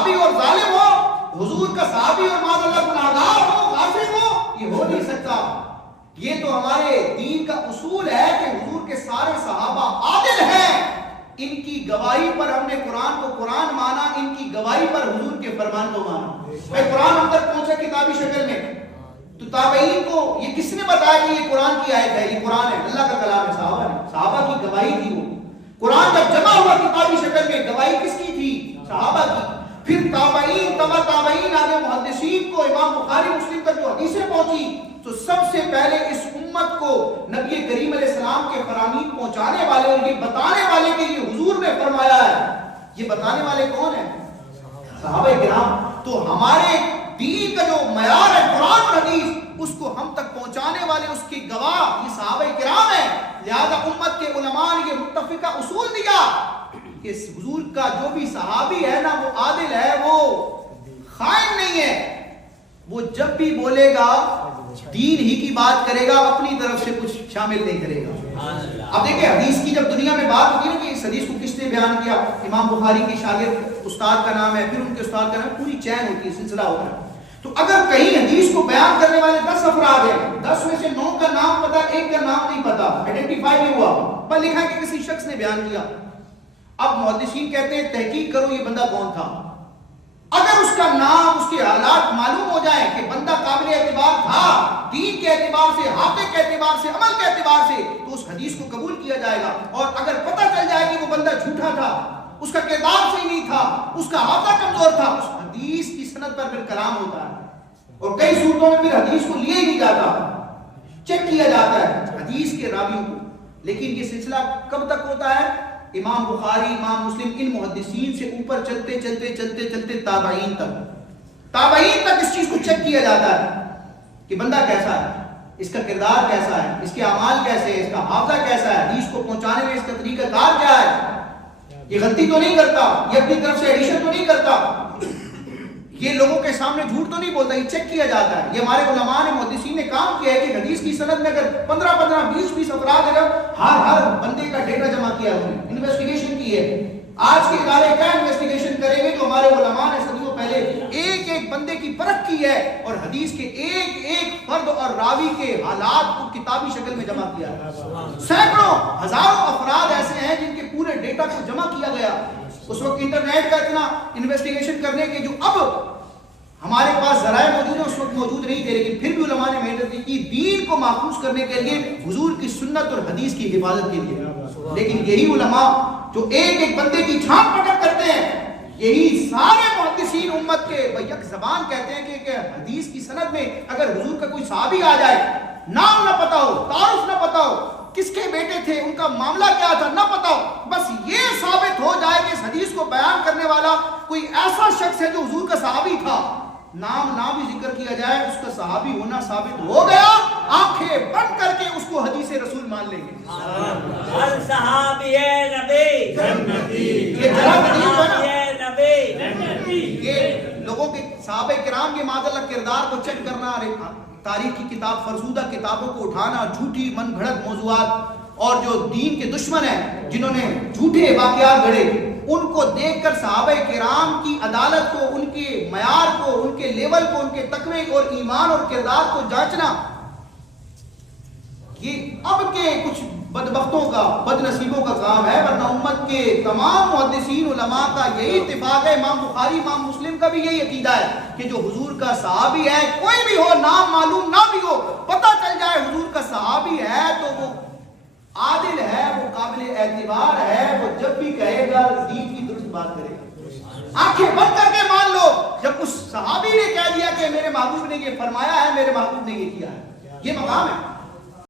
صحابی اور ظالم ہو، حضور کا صحابی اور معاذ اللہ گناہگار ہو، غافل ہو، یہ ہو نہیں سکتا۔ یہ تو ہمارے دین کا اصول ہے کہ حضور کے سارے صحابہ عادل ہیں، ان کی گواہی پر ہم نے قرآن کو قرآن مانا، ان کی گواہی پر حضور کے فرمان کو مانا۔ بھائی قرآن ہم تک پہنچا کتابی شکل میں، تو تابعین کو یہ کس نے بتایا کہ یہ قرآن کی آیت ہے، یہ قرآن ہے، اللہ کا کلام ہے، صحابہ نے، صحابہ کی گواہی تھی وہ۔ قرآن جب جمع ہوا کتابی شکل میں، گواہی کس کی تھی؟ صحابہ کی۔ پھر تابعین، تبع تابعین، آگے محدثین کو، امام بخاری مسلم تک جو حدیثیں پہنچی، تو سب سے پہلے اس امت کو نبی کریم علیہ السلام کے فرامین پہنچانے والے اور یہ بتانے والے کہ یہ حضور نے فرمایا ہے، یہ بتانے والے کون ہیں؟ صحابہ کرام۔ تو ہمارے دین کا جو معیار ہے قرآن اور حدیث، اس کو ہم تک پہنچانے والے، اس کی گواہ یہ صحابہ کرام ہیں۔ لہذا امت کے علماء نے یہ متفقہ اصول دیا کہ حضور کا جو بھی صحابی ہے نا، وہ عادل ہے، وہ خائن نہیں ہے، وہ جب بھی بولے گا دین ہی کی بات کرے گا، اپنی طرف سے کچھ شامل نہیں کرے گا۔ اب دیکھیں حدیث کی جب دنیا میں بات ہوتی ہے نا کہ اس حدیث کو کس نے بیان کیا، امام بخاری کے شاگرد استاد کا نام ہے، پھر ان کے استاد کا نام، پوری چین ہوتی ہے، سلسلہ ہوتا ہے۔ تو اگر کہیں حدیث کو بیان کرنے والے 10 افراد ہیں، 10 میں سے 9 کا نام پتا، ایک کا نام نہیں پتا، آئیڈینٹیفائی نہیں ہوا، پر لکھا ہے کہ کسی شخص نے بیان کیا۔ اب محدثین کہتے ہیں تحقیق کرو یہ بندہ کون تھا۔ اگر اس کا نام، اس کے حالات معلوم ہو جائیں کہ بندہ قابل اعتبار تھا، دین کے اعتبار سے، حقیقت کے اعتبار سے، عمل کے اعتبار سے، تو اس حدیث کو قبول کیا جائے گا۔ اور اگر پتہ چل جائے کہ وہ بندہ جھوٹا تھا، اس کا کردار صحیح نہیں تھا، اس کا حافظہ کمزور تھا، اس حدیث کی سند پر پھر کلام ہوتا ہے، اور کئی صورتوں میں پھر حدیث کو لیا ہی نہیں جاتا، چیک کیا جاتا ہے حدیث کے راویوں کو۔ لیکن یہ سلسلہ کب تک ہوتا ہے؟ امام بخاری، امام مسلم، ان محدثین سے اوپر چلتے چلتے چلتے چلتے تابعین تک اس چیز کو چیک کیا جاتا ہے کہ بندہ کیسا ہے، اس کا کردار کیسا ہے، اس کے اعمال کیسے ہیں، اس کا حافظہ کیسا ہے، حدیث کو پہنچانے میں اس کا طریقہ کار کیا ہے، یہ غلطی تو نہیں کرتا، یہ اپنی طرف سے ایڈیشن تو نہیں کرتا، یہ لوگوں کے سامنے جھوٹ تو نہیں بولتا، یہ چیک کیا جاتا ہے۔ یہ ہمارے علماء نے، محدثین نے کام کیا ہے کہ حدیث کی سند میں اگر 15 20 افراد اگر ہر بندے کا ڈیٹا جمع کیا، انہوں نے انویسٹیگیشن کی ہے۔ آج کے ادارے کیا انویسٹیگیشن کریں گے؟ جو ہمارے علماء نے صدیوں پہلے ایک ایک بندے کی پرکھ کی ہے اور حدیث کے ایک ایک فرد اور راوی کے حالات کو کتابی شکل میں جمع کیا ہے۔ سینکڑوں ہزاروں افراد ایسے ہیں جن کے پورے ڈیٹا کو جمع کیا گیا۔ اس وقت انٹرنیٹ کا اتنا انویسٹیگیشن کرنے کے جو اب ہمارے پاس ذرائع موجود ہیں، اس وقت موجود نہیں تھے، لیکن پھر بھی علماء نے محنت کی دین کو محفوظ کرنے کے لیے، حضور کی سنت اور حدیث کی حفاظت کے لیے۔ لیکن یہی علماء جو ایک ایک بندے کی چھانٹ پکڑ کرتے ہیں، یہی سارے محدثین امت کے یک زبان کہتے ہیں کہ حدیث کی سند میں اگر حضور کا کوئی صحابی آ جائے، نام نہ پتا ہو، تعارف نہ پتا ہو، کس کے بیٹے تھے، ان کا معاملہ کیا تھا نہ پتا ہو، بس یہ ثابت ہو جائے کہ اس حدیث کو بیان کرنے والا کوئی ایسا شخص ہے جو حضور کا صحابی تھا، نام نہ بھی ذکر کیا جائے، اس کا صحابی ہونا ثابت ہو گیا، آنکھیں بند کر کے اس کو حدیث رسول مان لیں گے۔ صحابی نبی جنتی، یہ نبی جنتی، یہ لوگوں کے صحابہ کرام کے معاذ اللہ کردار کو چیک کرنا، تاریخ کی کتاب فرسودہ کتابوں کو اٹھانا، جھوٹی من گھڑت موضوعات، اور جو دین کے دشمن ہیں جنہوں نے جھوٹے واقعات گھڑے، ان کو دیکھ کر صحابہ کرام کی عدالت کو، ان کے معیار کو، ان کے لیول کو، ان کے تقوی اور ایمان اور کردار کو جانچنا، یہ اب کے کچھ بدبختوں کا، بد نصیبوں کا کام ہے، ورنہ امت کے تمام محدثین علماء کا یہی اتفاق ہے، امام بخاری، امام مسلم کا بھی یہی عقیدہ ہے کہ جو حضور کا صحابی ہے، کوئی بھی ہو، نام معلوم نہ بھی ہو، پتہ چل جائے حضور کا صحابی ہے تو وہ عادل ہے، وہ قابل اعتبار ہے، وہ جب بھی کہے گا دین کی درست بات کرے گا۔ آنکھیں بند کر کے مان لو، جب اس صحابی نے کہہ دیا کہ میرے محبوب نے یہ فرمایا ہے، میرے محبوب نے یہ کیا ہے، یہ مقام ہے۔